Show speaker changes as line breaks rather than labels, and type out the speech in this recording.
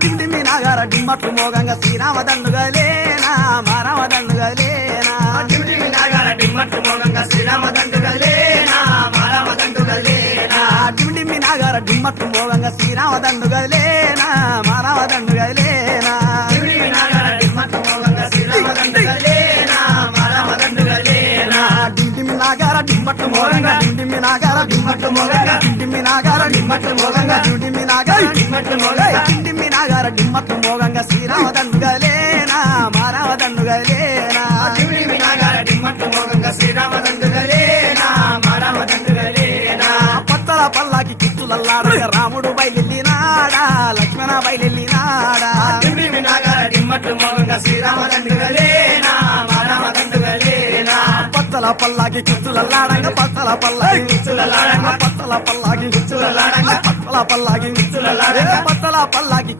డిండిమి నాగార డిమ్మట్లు మోగంగా Srirama దండుగలేనా మారామ దండుగలేనా
దిమిడి వినాగాల డిమ్మట్టు మోగంగా Srirama దండుగలేనా మారామ దండుగలేనా
డిండిమి నాగార డిమ్మట్లు మోగంగా Srirama దండుగలేనా మారామ దండుగలేనా
దిమిడి వినాగాల డిమ్మట్టు మోగంగా Srirama దండుగలేనా మారామ దండుగలేనా
డిండిమి నాగార డిమ్మట్లు మోగంగా డిండిమి నాగార డిమ్మట్లు మోగంగా డిండిమి నాగార డిమ్మట్లు మోగంగా డిండిమి నాగార
డిమ్మట్టు మోగంగా
దండుగలేనా? మారామ దండుగలేనా
దిమిడి వినాగాల డిమ్మట్టు మోగంగా Srirama దండుగలేనా మారామ దండుగలేనా
పత్తల పల్లాకి కిచ్చులల్లాడగా Ramudu బయలెళ్ళినాడా Lakshmana బయలెళ్ళినాడా
దిమిడి వినాగాల డిమ్మట్టు మోగంగా Srirama దండుగలేనా మారామ దండుగలేనా
పత్తల పల్లాకి కిచ్చులల్లాడంగా పత్తల పల్లాకి
కిచ్చులల్లాడంగా
పత్తల పల్లాకి
కిచ్చులల్లాడంగా
పత్తల పల్లాకి
కిచ్చులల్లాడంగా
పత్తల పల్లాకి